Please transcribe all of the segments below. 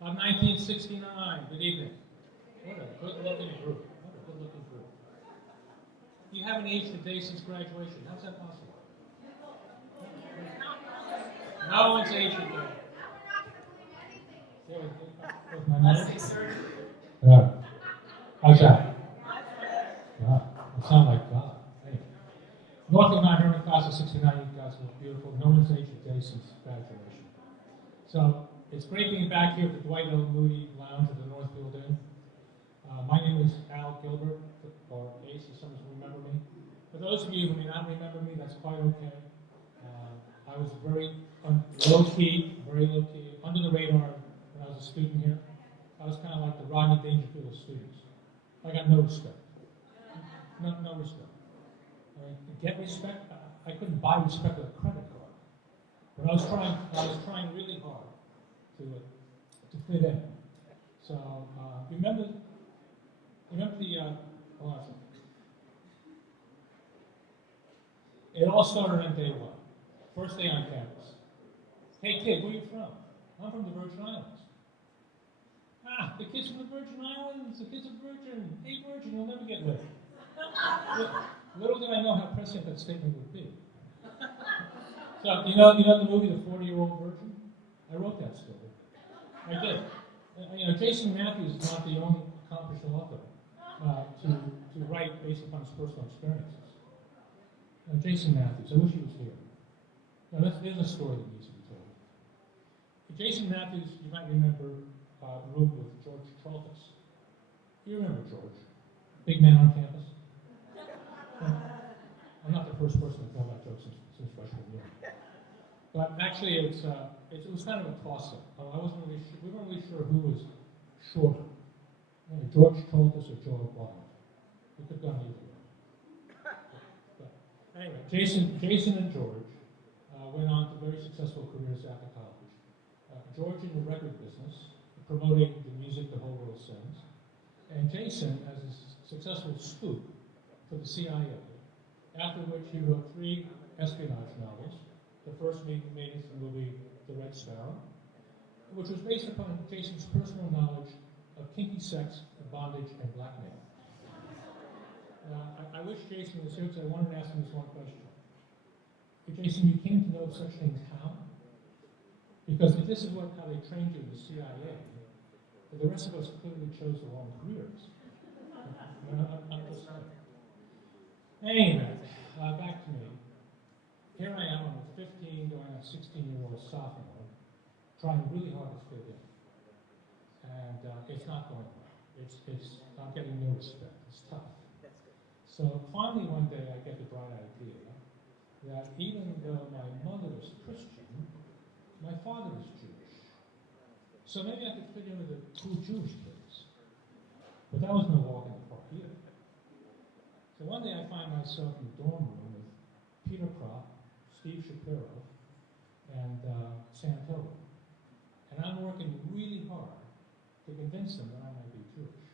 of 1969. Good evening. What a good-looking group. What a good-looking group. You haven't aged a day since graduation. How's that possible? No one's aged a day. With my nose? Yeah. How's that? Yeah. I sound like God. Anyway. Northfield Mount Hermon class of 69, you guys look beautiful. No one's aged a day since graduation. So it's great being back here at the Dwight L. Moody Lounge at the Northfield Inn. My name is Al Gilbert, or Ace, as some of you remember me. For those of you who may not remember me, that's quite okay. I was very low-key, under the radar when I was a student here. I was kind of like the Rodney Dangerfield of students. I got no respect. No respect. I mean, to get respect, I couldn't buy respect with a credit card. But I was trying really hard to fit in. So remember the it all started on day one. First day on campus. Hey kid, where are you from? I'm from the Virgin Islands. Ah, the kids from the Virgin Islands, the kids of Virgin. Hey Virgin, you'll never get laid. Little did I know how prescient that statement would be. So, you know the movie The 40-Year-Old Virgin? I wrote that story. I did. Jason Matthews is not the only accomplished author to write based upon his personal experiences. Jason Matthews, I wish he was here. Now, there's a story that needs to be told. Jason Matthews, you might remember, roomed with George Trolfus. You remember George? Big man on campus? I'm not the first person to tell that joke since freshman year. But actually, it was kind of a toss-up. We weren't really sure who was shorter, George Trolfus or Joe Bond. We could have gone either way. But anyway, Jason and George went on to very successful careers after college. George in the record business, promoting the music the whole world sings, and Jason as a successful spook for the CIA. After which he wrote 3 espionage novels. The first being made into the movie The Red Sparrow, which was based upon Jason's personal knowledge of kinky sex, bondage, and blackmail. I wish Jason was here because I wanted to ask him this one question. Jason, you came to know such things how? Because if this is how they trained you in the CIA, the rest of us clearly chose the wrong careers. I'm just saying. Anyway, back to me. Here I am, I'm a 15 going on 16-year-old sophomore, trying really hard to fit in. And it's not going well. I'm getting no respect. It's tough. So finally one day I get the bright idea that even though my mother is Christian, my father is Jewish. So maybe I could fit in with the 2 Jewish kids. But that was no walk in the park either. So one day I find myself in the dorm room with Peter Kropp, Steve Shapiro, and Sam Tobin. And I'm working really hard to convince them that I might be Jewish.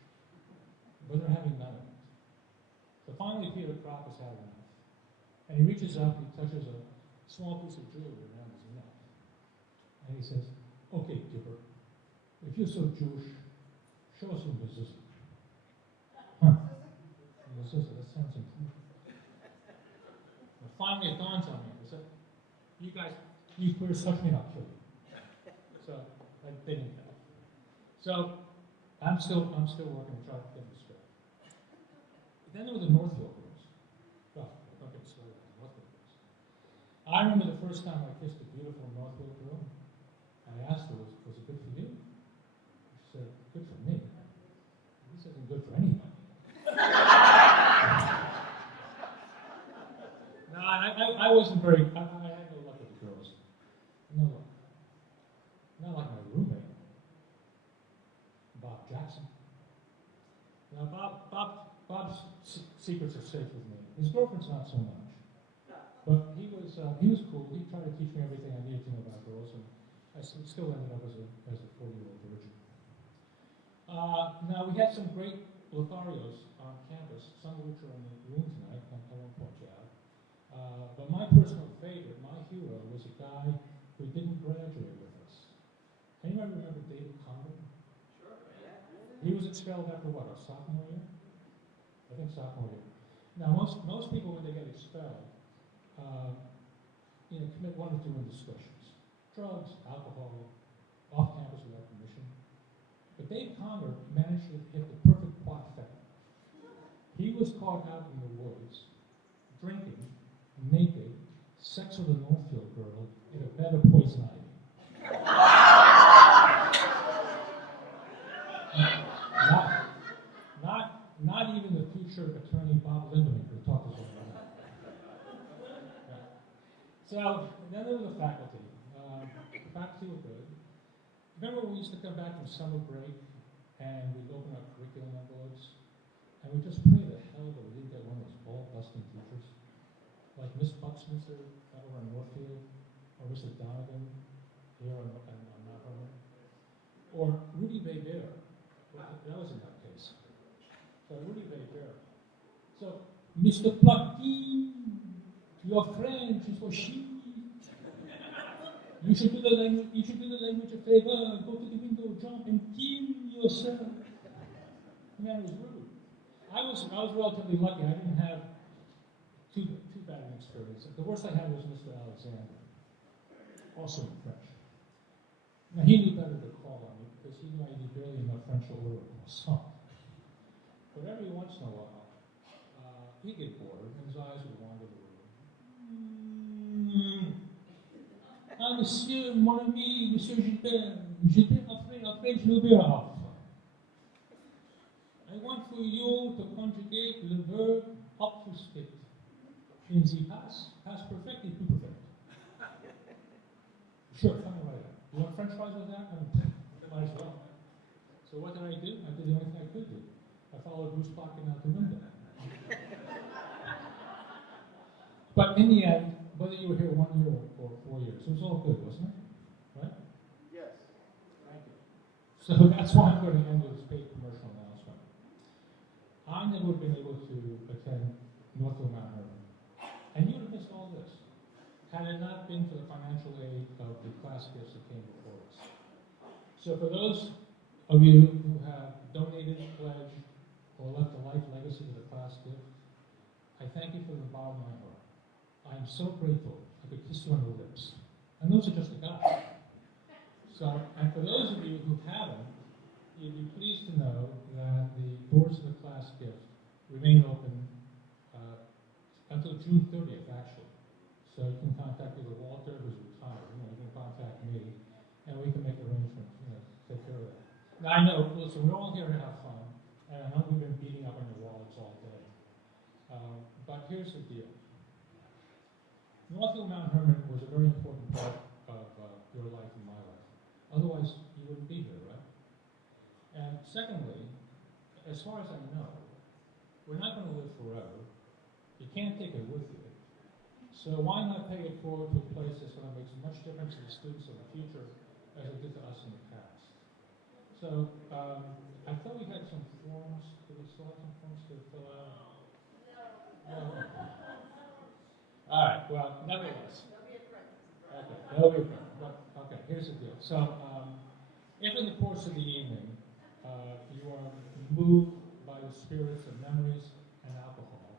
But they're having none of it. So finally Peter Kropp has had enough. And he reaches up and he touches a small piece of jewelry around his neck. And he says, okay, Gilbert, if you're so Jewish, show us some mezuzah. Huh. Mezuzah, that sounds important. Finally, it dawns on me. I said, you queers touch me, I'll kill you. So, they didn't have it. So, I'm still working to try to get this straight. Then there were the Northfield girls. Well, don't get started on the Northfield girls. I remember the first time I kissed a beautiful Northfield girl. I asked her, was it good for you? She said, good for me. This isn't good for anybody. No, I wasn't very, I had no luck with the girls. No luck. Not like my roommate, Bob Jackson. Now, Bob's secrets are safe with me. His girlfriend's not so much. But he was cool. He tried to teach me everything I needed to know about girls, and I still ended up as a 40-year-old virgin. Now, we had some great Lotharios on campus, some of which are in the room tonight, I won't point you out. But my personal favorite, my hero, was a guy who didn't graduate with us. Anybody remember David Conger? He was expelled after what, a sophomore year? I think sophomore year. Now, most people, when they get expelled, commit one or two indiscretions. Drugs, alcohol, off campus without permission. But Dave Conger managed to hit the perfect quadfecta. He was caught out in the woods, drinking, naked, sex with a Northfield girl in a bed of poison ivy. Not even the future attorney Bob Lindemann could talk to us about that. Yeah. So, then there was the faculty. The faculty were good. Remember when we used to come back from summer break and we'd open our curriculum envelopes and we'd just pray the hell that we didn't get one of those ball-busting teachers? Like Miss Bucksmith over in Northfield, or Mr. Donovan here on Mount Hermon, or Rudy Bear. That was in that case. So Rudy Bear. So, Mr. Plucky, your French is for sheep. You should do the language a favor. Go to the window, jump, and kill yourself. Man, it was rude. I was relatively lucky. I didn't have too bad an experience. The worst I had was Mr. Alexander, also in French. Now, he knew better to call on me because he knew I knew barely enough French to order a croissant. But every once in a while, he'd get bored and his eyes would wander the room. Ah, monsieur, mon ami, monsieur Gilbert, après Gilbert. I want for you to conjugate the verb obfuscate in the past perfect and imperfect. Sure, coming right up. You want French fries with that? Might as well. So what did I do? I did the only thing I could do. I followed Bruce Plotkin out the window. But in the end, whether you were here 1 year or 4 years, it was all good, wasn't it? Right? Yes. Thank you. So that's why I'm going to end with this paid commercial announcement. I never would have been able to attend Northfield Mount Hermon. And you would have missed all this had it not been for the financial aid of the class gifts that came before us. So for those of you who have donated, pledged, or left a life legacy to the class gift, I thank you from the bottom of my heart. I am so grateful I could kiss you on the lips. And those are just the guys. So, and for those of you who haven't, you'd be pleased to know that the doors of the class gift remain open until June 30th, actually. So you can contact either Walter, who's retired, you can contact me, and we can make arrangements, to take care of that. Now I know, listen, we're all here to have fun, and I know we've been beating up on your wallets all day. But here's the deal. Northfield Mount Hermon was a very important part of your life and my life. Otherwise, you wouldn't be here, right? And secondly, as far as I know, we're not going to live forever. You can't take it with you. So why not pay it forward to a place that's going to make as much difference to the students of the future as it did to us in the past? So I thought we had some forms. Do we still have some forms to fill out? No. All right, well, nevertheless. Okay, that'll be a friend. But, okay, here's the deal. So, if in the course of the evening you are moved by the spirits of memories and alcohol,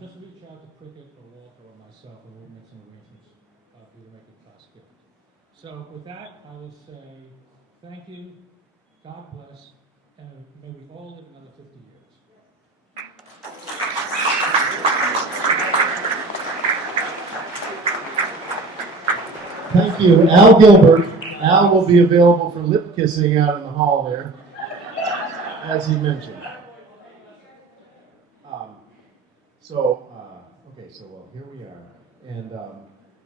just reach out to Cricket or Walter or myself and we'll make some arrangements for you to make a class gift. So, with that, I will say thank you, God bless, and may we all live another 50 years. Thank you, Al Gilbert. Al will be available for lip kissing out in the hall there, as he mentioned. Well, here we are. And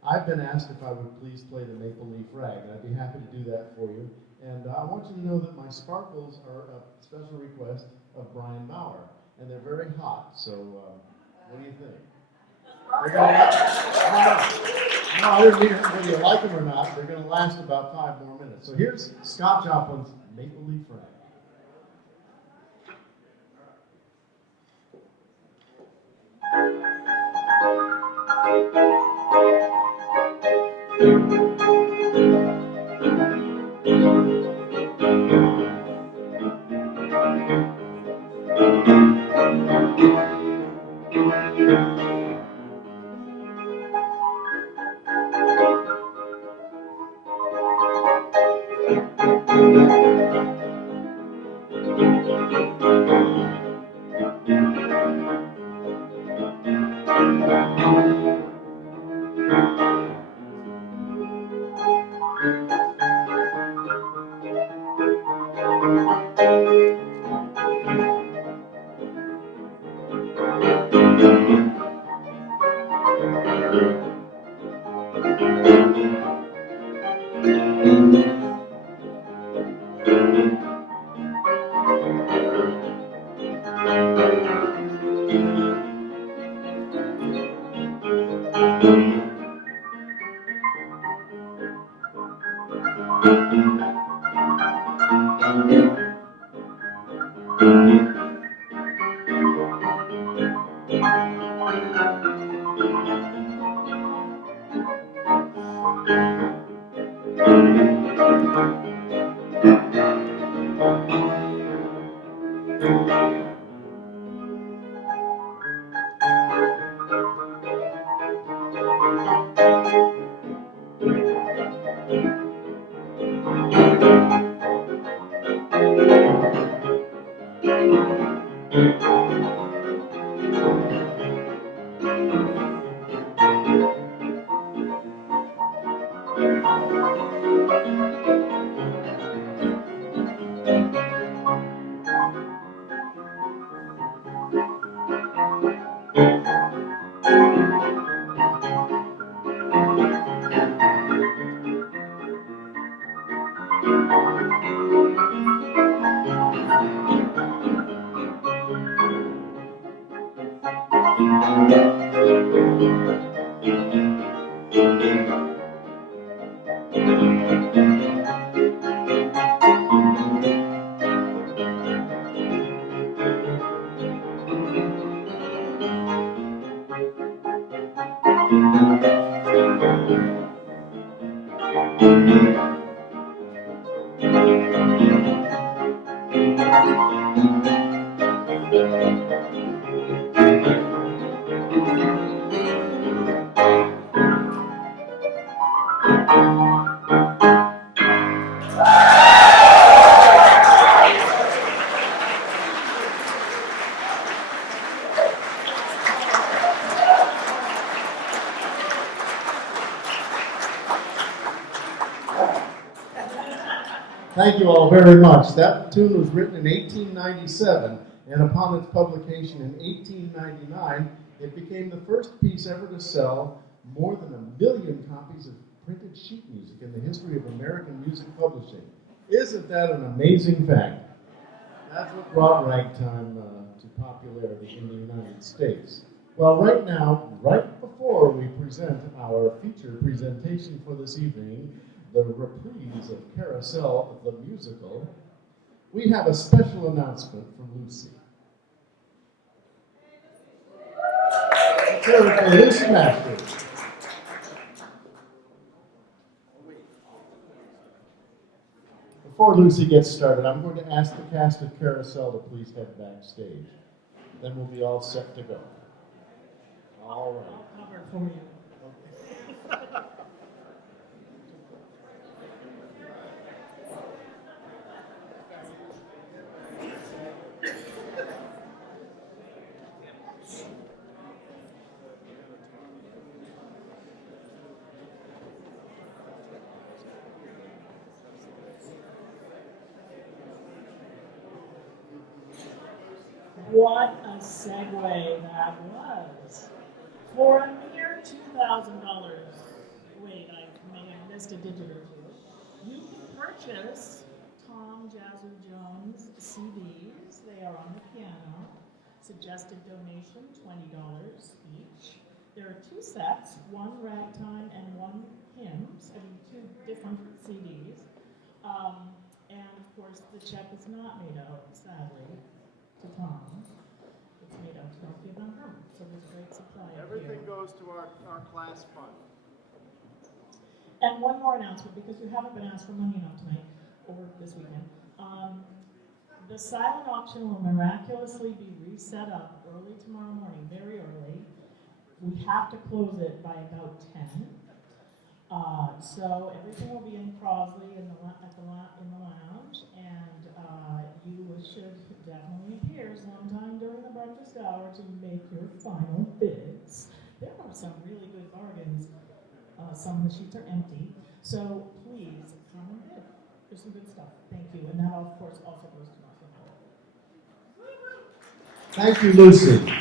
I've been asked if I would please play the Maple Leaf Rag, and I'd be happy to do that for you. And I want you to know that my sparkles are a special request of Brian Bauer, and they're very hot, so what do you think? They're going to last. No, I didn't mean whether you like them or not. They're going to last about 5 more minutes. So here's Scott Joplin's Maple Leaf Rag. Thank you all very much. That tune was written in 1897, and upon its publication in 1899, it became the first piece ever to sell more than 1 million copies of printed sheet music in the history of American music publishing. Isn't that an amazing fact? That's what brought ragtime to popularity in the United States. Well, right now, right before we present our feature presentation for this evening, the reprise of Carousel, the musical, we have a special announcement from Lucy. Let's hear it for Lucy Masters. Before Lucy gets started, I'm going to ask the cast of Carousel to please head backstage. Then we'll be all set to go. All right. I'll cover it for you. What a segue that was. For a mere $2,000, wait, I may have missed a digit or two, you can purchase Tom Jazzer Jones CDs. They are on the piano. Suggested donation, $20 each. There are two sets, one ragtime and one hymns, two different CDs. And of course, the check is not made out, sadly, to Tom. It's made out to Alfie Van Herman, so there's a great supply up Everything here. goes to our class fund. And one more announcement, because you haven't been asked for money enough tonight, or this weekend. The silent auction will miraculously be reset up early tomorrow morning, very early. We have to close it by about 10. So everything will be in Crosley in the lounge, and you should definitely appear sometime during the breakfast hour to make your final bids. There are some really good bargains. Some of the sheets are empty, so please come and bid. There's some good stuff. Thank you, and that of course also goes to Martha. Thank you, Lucy.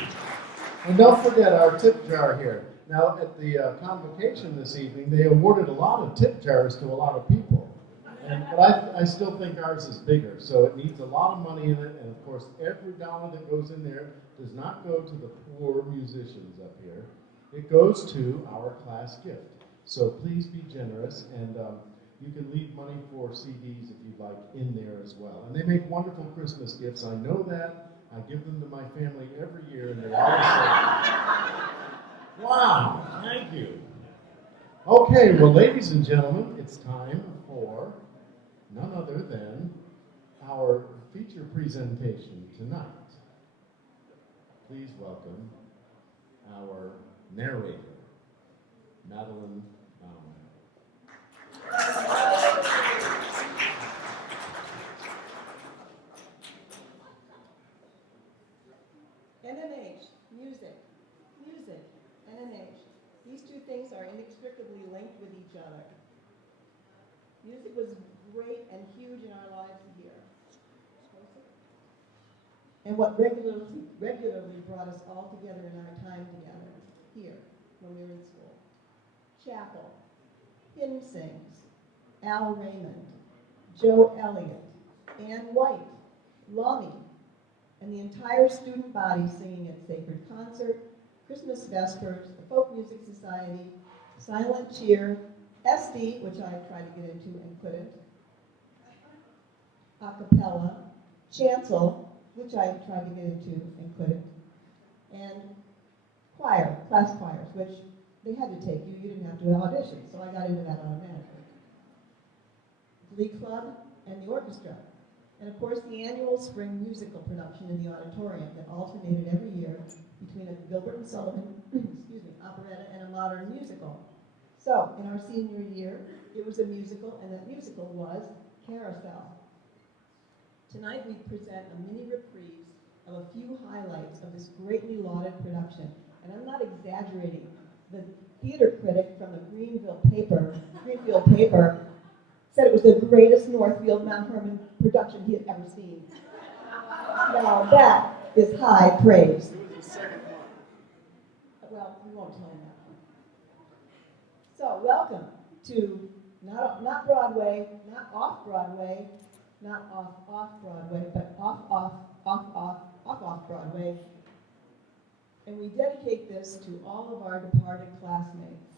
And don't forget our tip jar here. Now, at the convocation this evening, they awarded a lot of tip jars to a lot of people. But I still think ours is bigger, so it needs a lot of money in it. And of course, every dollar that goes in there does not go to the poor musicians up here. It goes to our class gift. So please be generous. And You can leave money for CDs if you'd like in there as well. And they make wonderful Christmas gifts. I know that. I give them to my family every year, and they always say, wow, thank you. Okay, well, ladies and gentlemen, it's time for none other than our feature presentation tonight. Please welcome our narrator, Madeline Bauman. NNH, music, NNH. These two things are inextricably linked with each other. Music was great and huge in our lives here. And what regularly brought us all together in our time together, here, when we were in school. Chapel, hymn sings, Al Raymond, Joe Elliott, Ann White, Lummy, and the entire student body singing at Sacred Concert, Christmas Vespers, the Folk Music Society, Silent Cheer, SD, which I tried to get into and couldn't, a cappella, chancel, which I tried to get into and couldn't, and choir, class choirs, which they had to take you. You didn't have to audition, so I got into that automatically. Glee Club and the orchestra. And of course, the annual spring musical production in the auditorium that alternated every year between a Gilbert and Sullivan operetta and a modern musical. So, in our senior year, it was a musical, and that musical was Carousel. Tonight, we present a mini reprise of a few highlights of this greatly lauded production. And I'm not exaggerating. The theater critic from the Greenfield paper, said it was the greatest Northfield Mount Herman production he had ever seen. Now that is high praise. It was the second one. Well, we won't tell him that one. So, welcome to not Broadway, not off Broadway, not off Broadway, but off Broadway. And we dedicate this to all of our departed classmates,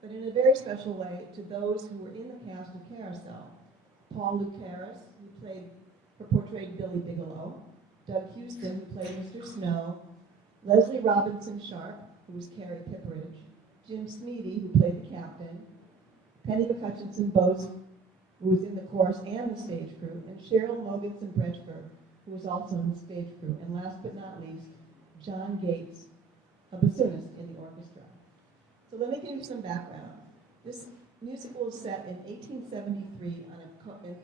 but in a very special way to those who were in the cast of Carousel. Paul Lucaris, who portrayed Billy Bigelow, Doug Houston, who played Mr. Snow, Leslie Robinson Sharp, who was Carrie Pipperidge, Jim Smeedy, who played the captain, Penny McCutcheon-Bose, who was in the chorus and the stage crew, and Cheryl Mogensen Bretchberg, who was also in the stage crew, and last but not least, John Gates, a bassoonist in the orchestra. So let me give you some background. This musical was set in 1873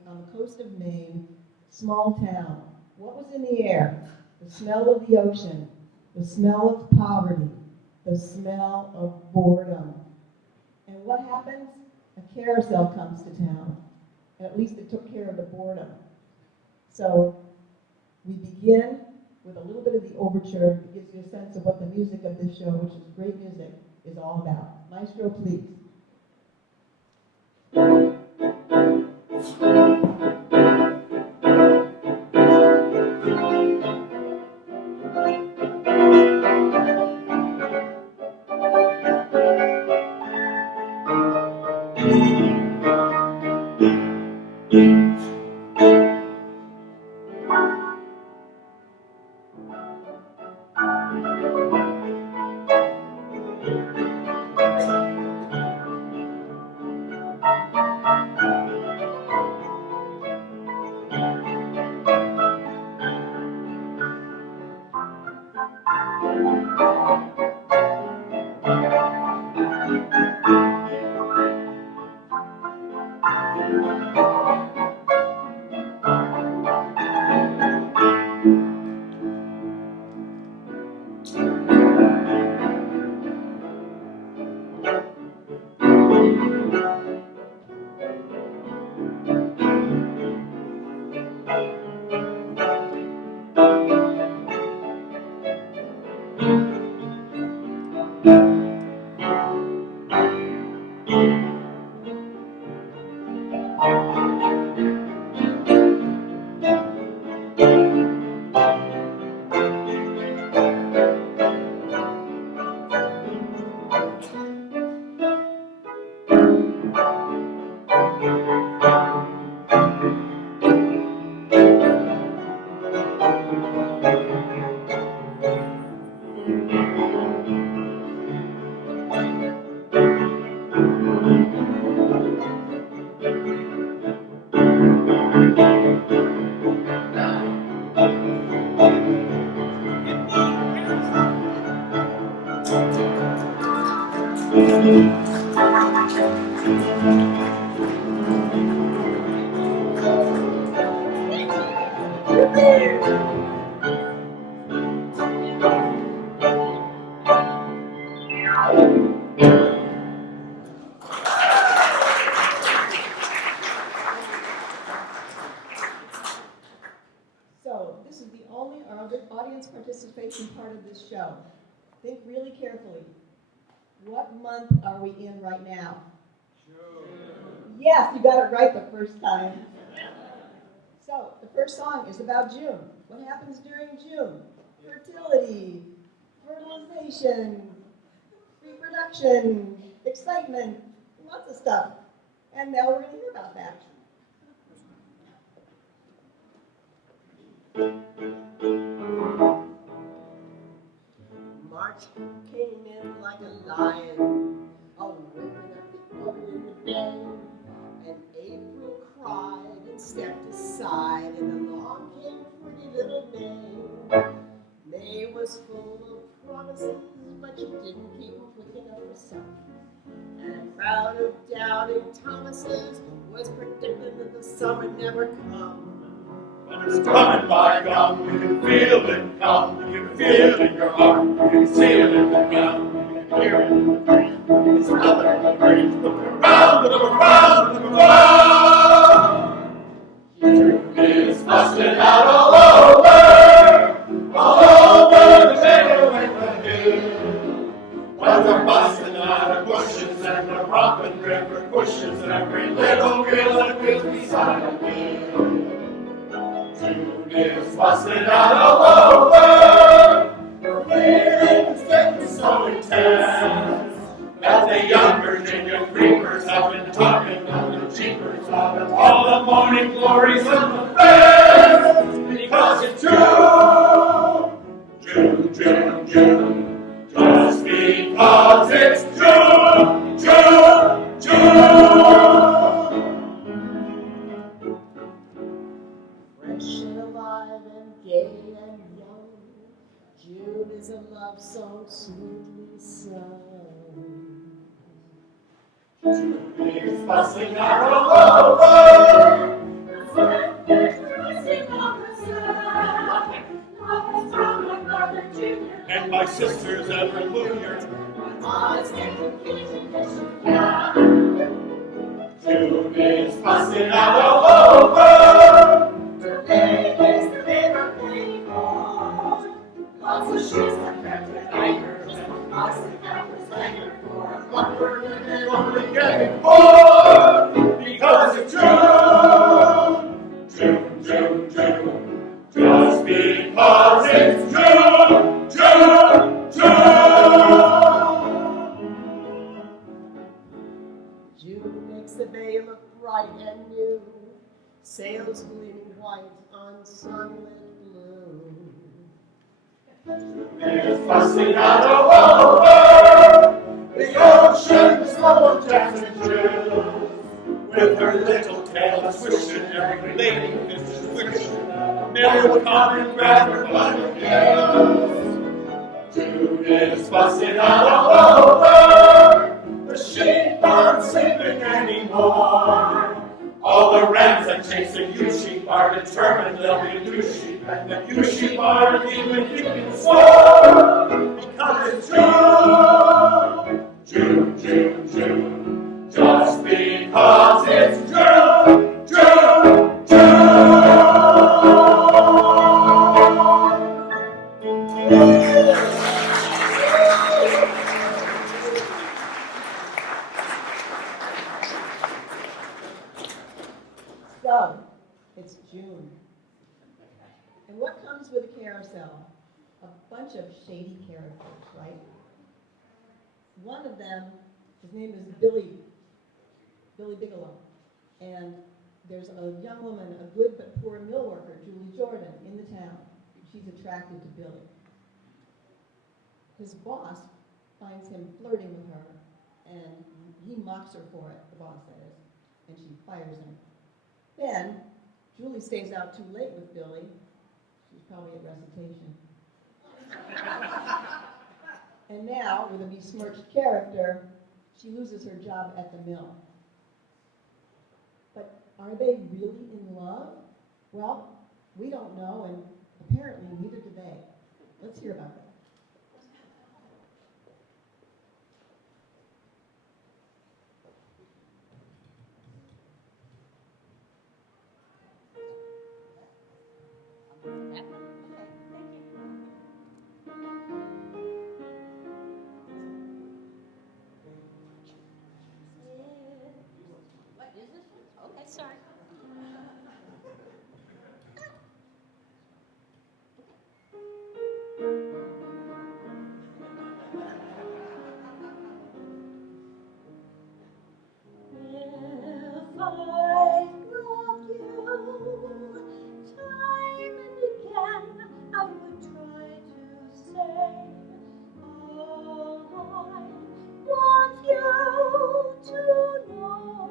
on the coast of Maine, small town. What was in the air? The smell of the ocean, the smell of poverty, the smell of boredom. And what happens? A carousel comes to town. And at least it took care of the boredom. So we begin with a little bit of the overture that gives you a sense of what the music of this show, which is great music, is all about. Maestro, please. So, this is the only audience participation part of this show. Think really carefully. What month are we in right now? June. Yes, you got it right the first time. So, the first song is about June. What happens during June? Fertility, fertilization, reproduction, excitement, lots of stuff. And now we're going to hear about that. March came in like a lion, whipping up the oven in the day. And April cried and stepped aside, and along came pretty little May. May was full of promises, but she didn't keep them quick enough for some. And a crowd of doubting Thomases was predicting that the summer never come. But it's coming, by gum, you can feel it come, you can feel it in your heart, you can see it in the ground, you can hear it in the breeze. It's another in the breeze. Look around, look around, look around. June is busting out all over the meadow and the hill. While they're busting out of bushes and the romping river pushes every little reel that wheels beside a wheel. June is busting out all over. The feeling's getting so intense that the young Virginia creepers have been talking on the jeepers of all the morning glories of the fence. Because it's June, June, June, June. Just because it's June, June, June. Fresh and alive and gay and young, June is a love song sweetly sung. June is busting out all over. And my sisters ever lunar. June is busting out all over. Today is the day of playing. Lots of shoes are kept with anchors, and lots of campers hanging for a lumber and they Only getting more because it's June, June, June, June. Just because it's June, June, June. June makes the bay look bright and new, sails gleaming white on sunlit blue. It's busting out all over the ocean's full of jacks and jills, with her little tail swishing, every lady is wishing a mill would come and grab her by the heels. June is busting out all over. The sheep aren't sleeping anymore. All the rams that chase the ewe sheep are determined they'll be new sheep, and the ewe sheep aren't even keeping score. Because it's June, June, June, June. Just because it's June, June, June. So, it's June. And what comes with a carousel? A bunch of shady characters, right? One of them, his name is Billy Bigelow. And there's a young woman, a good but poor mill worker, Julie Jordan, in the town. She's attracted to Billy. His boss finds him flirting with her, and he mocks her for it, the boss that is, and she fires him. Then, Julie stays out too late with Billy. She's probably at recitation. And now, with a besmirched character, she loses her job at the mill. Are they really in love? Well, we don't know, and apparently neither do they. Let's hear about that. What is this one? Okay, sorry. If I loved you time and again, I would try to say all I want you to know.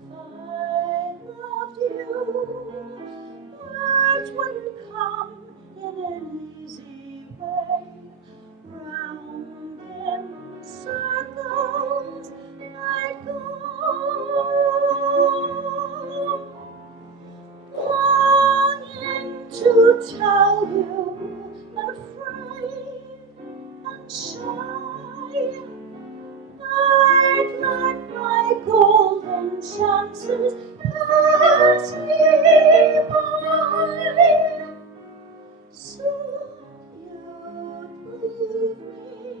If I loved you, words wouldn't come in an easy way. Round in circles I'd go, longing to tell you, afraid and shy. I'd let my golden chances pass me by. Soon you'd leave me,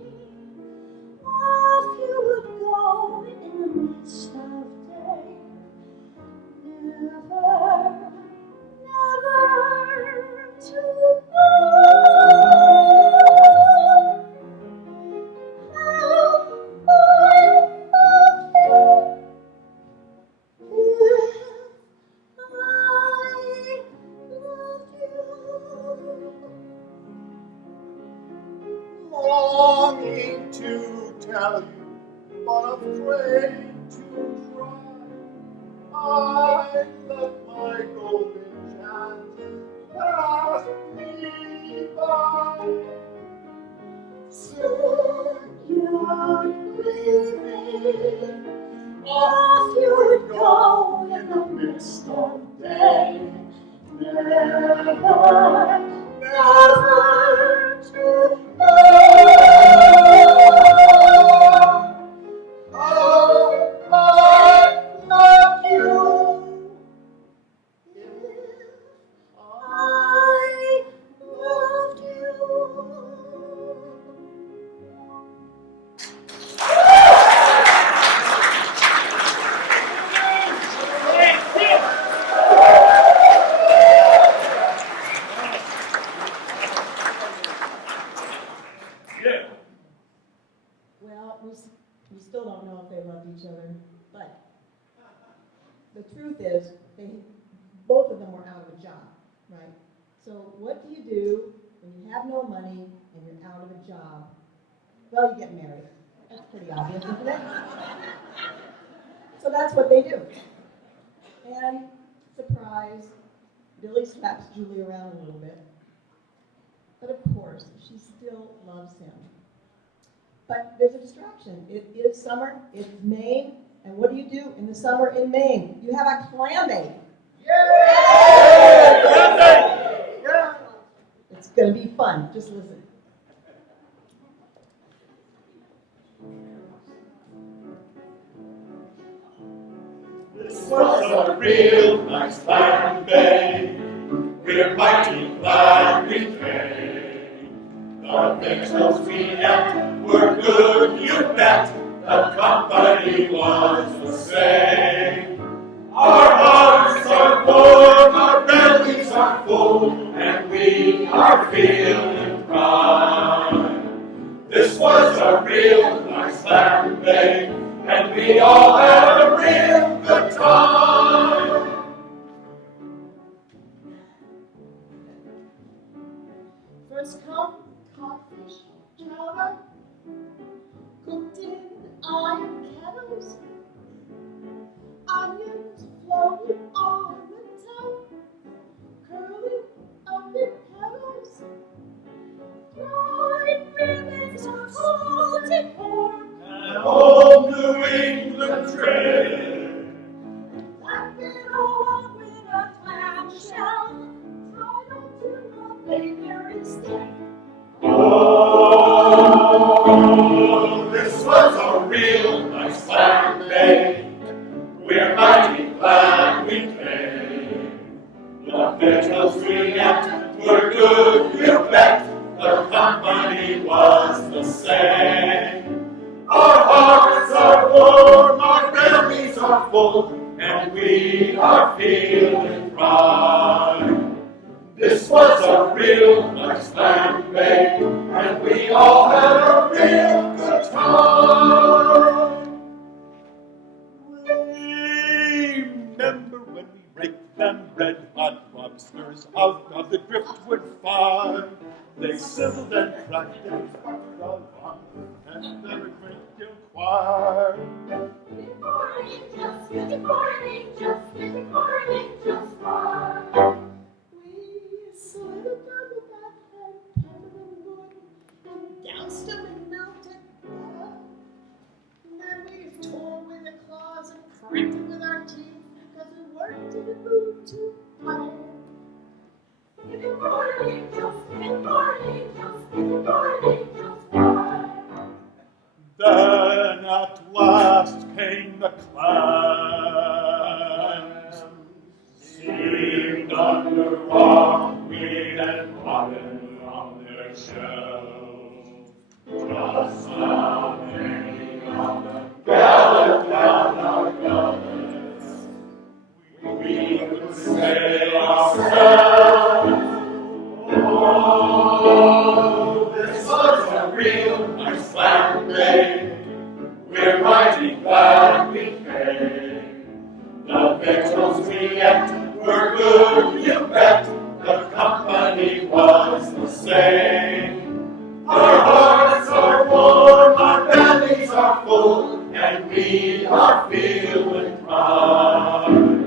off you would go in the midst of day. Never, never to go. How I love you, if I loved you. Longing to tell you, but afraid to try. I let my golden chances pass me by. Soon you'd leave me, off you would go in the midst of day. Never, never to Oh, I love you. if I loved you. Yeah. Well, we still don't know if they love each other, but the truth is, both of them were out of a job, right? So what do you do when you have no money and you're out of a job? Well, you get married. That's pretty obvious, isn't it? So that's what they do. And surprise, Billy slaps Julie around a little bit. But of course, she still loves him. But there's a distraction. It is summer, it's Maine, and what do you do in the summer in Maine? You have a clam bake. It's going to be fun. Just listen. This was a real nice clam bake. We're mighty glad we came. The victuals we ate were good, you bet. The company was the same. Our hearts are warm, our bellies are full, and we are feeling pride. This was a real nice clam bake, and we all had a real good time. First come codfish chowder, cooked in iron kettles, onions floating on the top, curling up in petals, fried ribbons of salted pork, And oh trail. That little one with a clamshell tied onto the paper instead. Oh, this was a real nice land day. We're mighty glad we came. The victuals we ate were good, you bet. The company was the same. Our hearts are warm, our bellies are full, and we are feeling pride. This was a real nice land, babe, and we all had a real good time. Remember when we raked them red-hot lobsters out of the driftwood farm? They sizzled and cracked and sparkled along, and there a great deal choir. Good morning, angels, good morning, angels, good morning, angels, we slid down the back and patted the wood, and doused them in melted butter. And then we tore with the claws and cracked it with our teeth, because we weren't in the mood to play. Good morning, angels, good morning, angels, good morning, angels, Then at last came the clams, seamed under rock, weed, and rotten from their shells. Just now hanging on the gallop down our gullets, we could say ourselves, oh, this was a real nice land, babe. We're mighty glad we came. The victuals we ate were good, you bet. The company was the same. Our hearts are warm, our bellies are full, and we are feeling pride.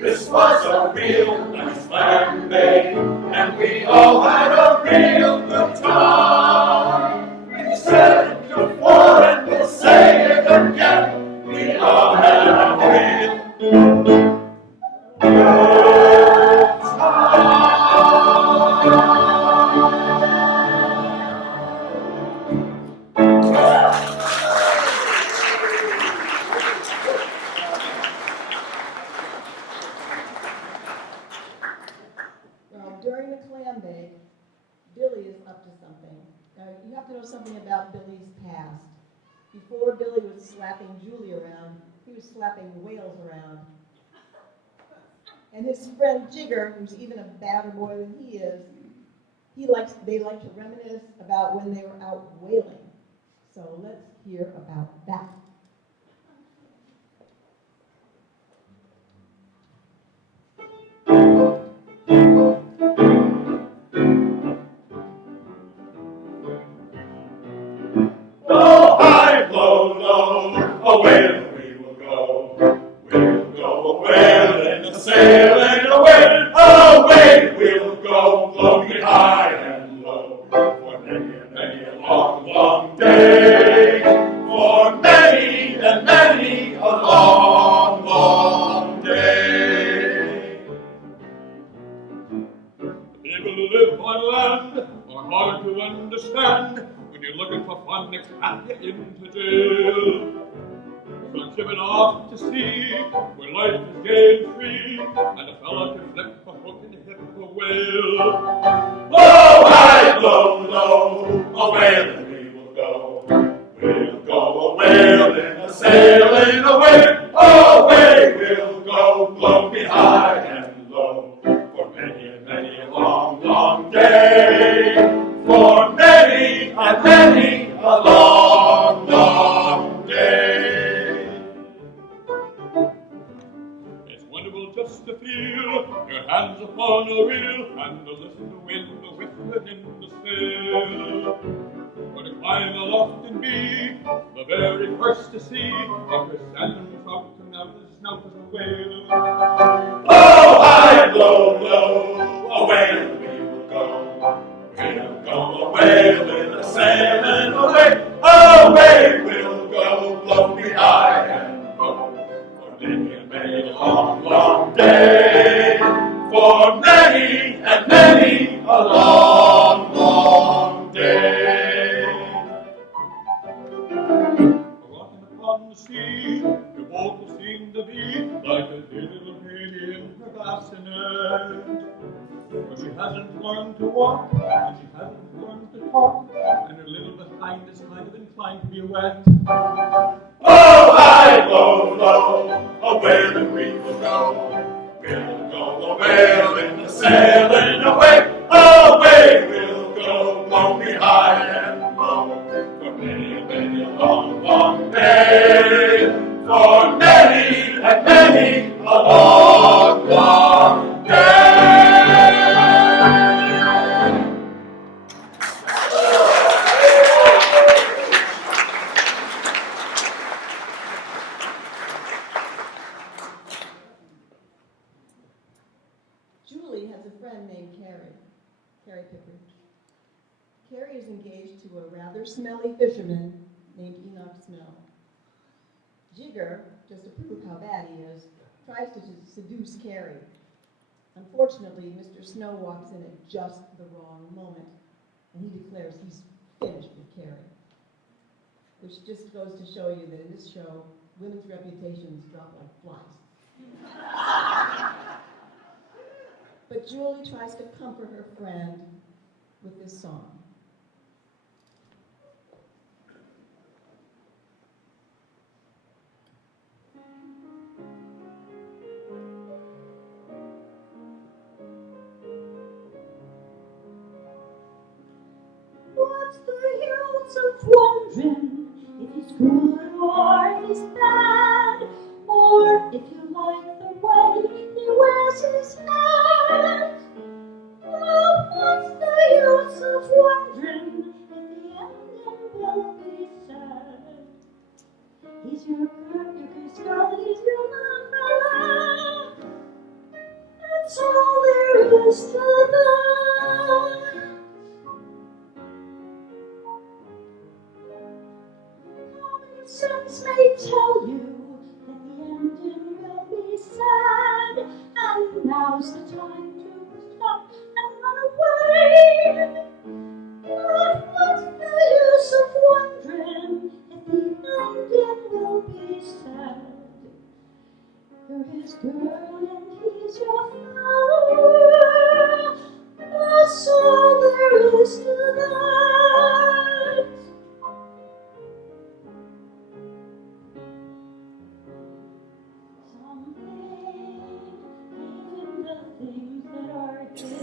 This was a real nice land, babe, and we all had a real good time. We said it before and we'll say it again. We all had a real good time. Well, during the clam bake, Billy is up to something. Now, you have to know something about Billy's past. Before Billy was slapping Julie around, he was slapping whales around. And his friend Jigger, who's even a badder boy than he is, they like to reminisce about when they were out whaling. So let's hear about that. Blow high, blow low, away we will go. We'll go a-whaling, a-sailing, away we'll go, floating high and low. For many and many a long, long day. For many and many a long, long day. People who live on land are hard to understand. When you're looking for fun, next path you into jail. So shipping off to sea, where life is gay and free, and a fella can flip a hook and hit a whale. Blow high, blow low, a-whaling we will go. We'll go a-whaling, a-sailing, away we'll go, blow me high and low. For many and many a long, long day. For many and many a long, long day. It's wonderful just to feel your hands upon a wheel and to listen to wind whistling in the sail. Or to climb aloft and be the very first to see a chrysanthemum trout come out of the snout of a whale. Blow high, blow low, a-whaling we will go. We'll go a-whaling, a-sailing, away we'll go, blow me high and low. the sea. Your boat will seem to be like a little baby in her bassinet. But she hasn't learned to walk, and she hasn't learned to talk, and her little behind is kind of inclined to be wet. Oh, high, low, low, away the reef will go. We'll go a-whaling, a-sailing away. Away we'll go, blow me high and low. For many, many a long, long day. For many and many a long, long day. Julie has a friend named Carrie Pickard. Carrie is engaged to a rather smelly fisherman named Enoch Snell. Jigger, just to prove how bad he is, tries to seduce Carrie. Unfortunately, Mr. Snow walks in at just the wrong moment, and he declares he's finished with Carrie. Which just goes to show you that in this show, women's reputations drop like flies. But Julie tries to comfort her friend with this song. What's the use of wondering if he's good or if he's bad, or if you like the way he wears his hat? Oh, what's the use of wondering if the ending will be sad? He's your girl, he's your love fella. That's all there is to that. Common sense may tell you that the ending will be sad, and now's the time to stop and run away. But what's the use of wondering if the ending will be sad? You're his girl and he's your flower. That's all there is to that. Something, even the things that are his, is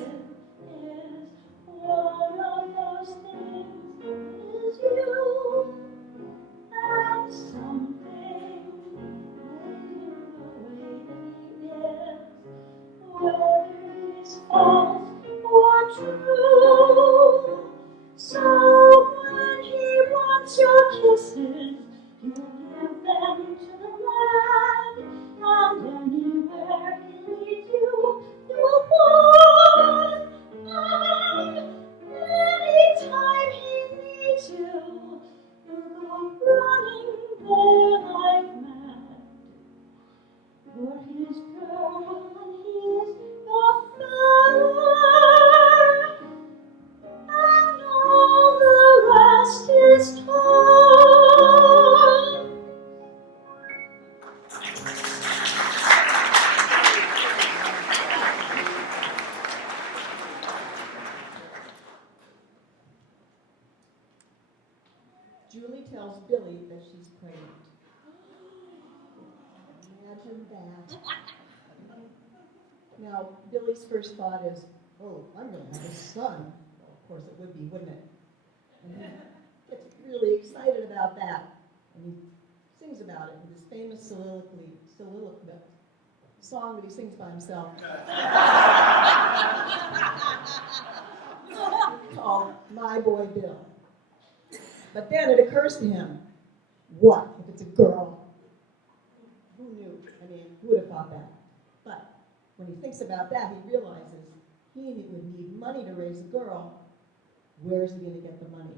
one of those things is you. And something, maybe the way that he is, whether he's false or true. So when he wants your kisses, you give them to the lad, and anywhere he leads you, you will walk. And anytime he needs you, you'll go running there like mad. You're his girl and he's your flower, and all the rest is time. Julie tells Billy that she's pregnant. Imagine that. Now, Billy's first thought is, oh, I'm going to have a son. Well, of course it would be, wouldn't it? And he gets really excited about that. And he sings about it in this famous soliloquy song that he sings by himself called My Boy Bill. But then it occurs to him, what if it's a girl? Who knew? I mean, who would have thought that? But when he thinks about that, he realizes he would need money to raise a girl. Where is he going to get the money?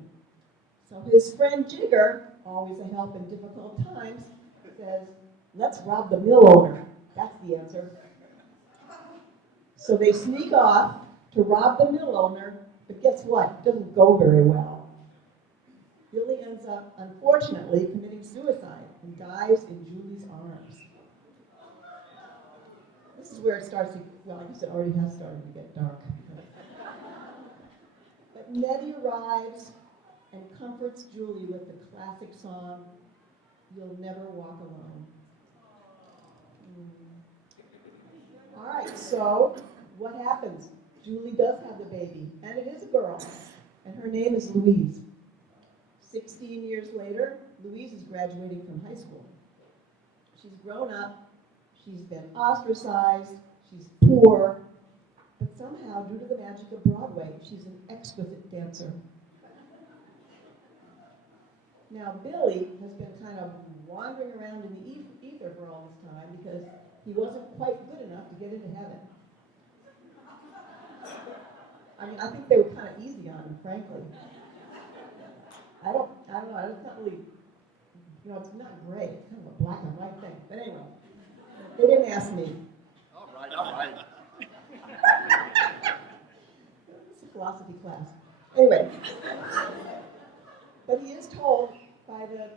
So his friend Jigger, always a help in difficult times, says, let's rob the mill owner. That's the answer. So they sneak off to rob the mill owner, but guess what? It doesn't go very well. Billy ends up, unfortunately, committing suicide in and dives in Julie's arms. This is where it starts to, well, I guess it already has started to get dark. But Nettie arrives and comforts Julie with the classic song, You'll Never Walk Alone. All right, so what happens? Julie does have the baby, and it is a girl, and her name is Louise. 16 years later, Louise is graduating from high school. She's grown up, she's been ostracized, she's poor, but somehow, due to the magic of Broadway, she's an exquisite dancer. Now, Billy has been kind of wandering around in the ether for all this time because he wasn't quite good enough to get into heaven. I mean, I think they were kind of easy on him, frankly. I don't know, it's not really, it's not great. It's kind of a black and white thing. But anyway, they didn't ask me. All right. It's a philosophy class. Anyway, but he is told by the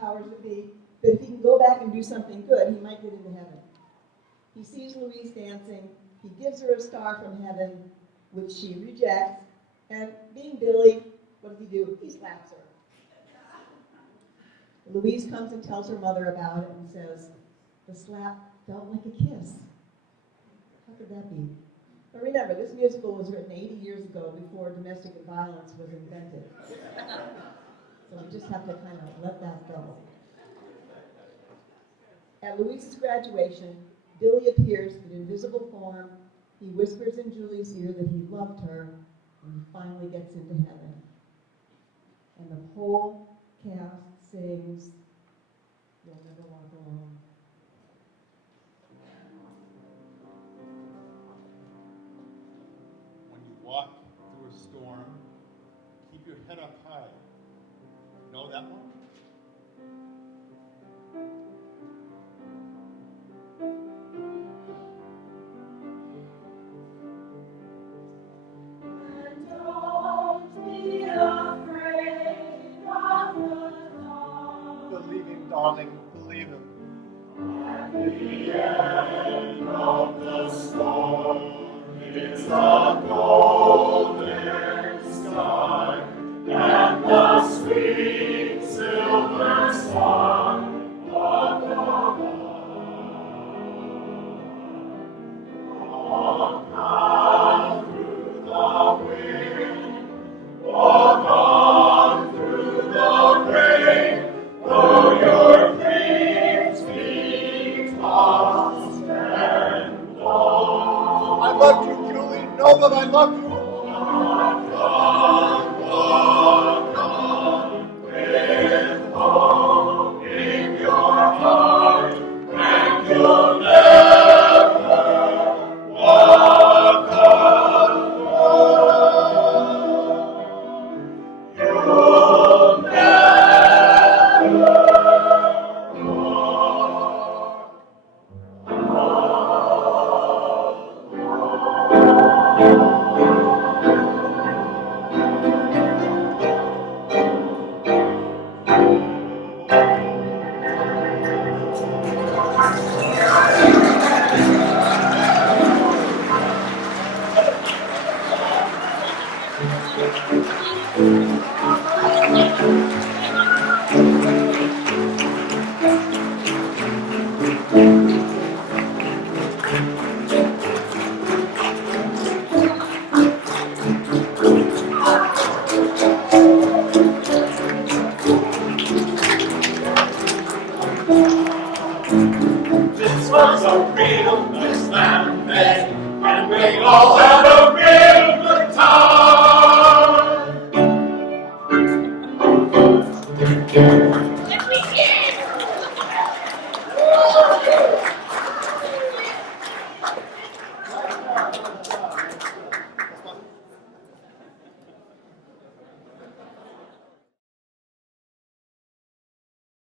powers that be that if he can go back and do something good, he might get into heaven. He sees Louise dancing, he gives her a star from heaven, which she rejects, and being Billy, what does he do? He slaps her. Louise comes and tells her mother about it and says, the slap felt like a kiss. How could that be? But remember, this musical was written 80 years ago before domestic violence was invented. So we just have to kind of let that go. At Louise's graduation, Billy appears in invisible form. He whispers in Julie's ear that he loved her, and he finally gets into heaven. And the whole cast sings, You'll Never Walk Alone. When you walk through a storm, keep your head up high. Know that one? And don't be afraid of the dark. Believing, darling, believing. At the end of the storm is a golden sky, and the sweet silver song of the lark. Walk on through the wind, walk on through the rain, though your dreams be tossed and blown. I love you, Julie. Know that I love you. Walk on, with hope in your heart, and you'll never walk alone. You'll never walk This was a real nice man, and we all